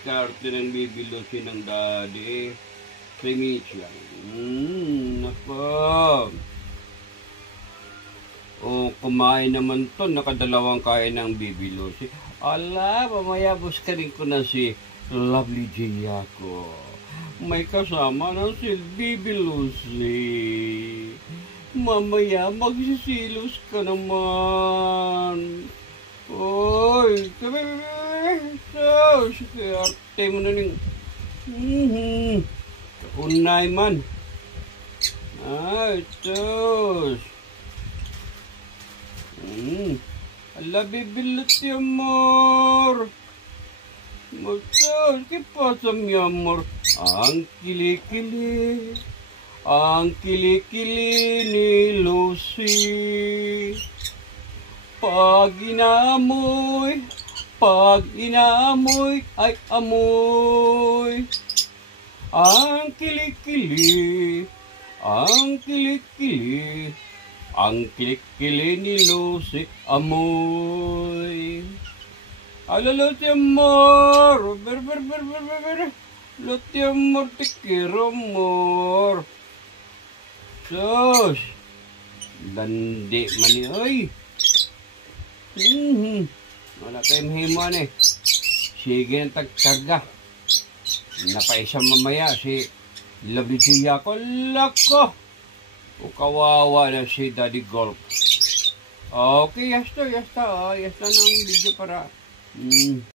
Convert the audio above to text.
Karte ng bibilusin ng daddy. 3 minutes lang. Nako. O, kumain naman to. Nakadalawang kain ng bibilusin. Ala, mamaya buskarin ko na si Lovely Gia ko. May kasama na si bibilusin. Mamaya magsisilos ka naman. Oy, sus, arte mo na ning. Unay man. Ay, sus. Ala, bibilot si amor. Sus, ¿qué pasa, mi amor? Ang kilikili. Ang kilikili ni Lucy. Pag inaamoy, ay amoy. Ang kilikili, ang kilikili, ang kilikili ni Lucy, amoy. Alala si amor, Lucy amor, te quiero amor. Sus, landi man ni, oy. Wala kayong himuan eh. Sige ng tagkarga. Napaisa mamaya si Lovely Gia ko. Lako! O kawawa na si Daddy Golf. Okay, yasta. Yasta ng video para.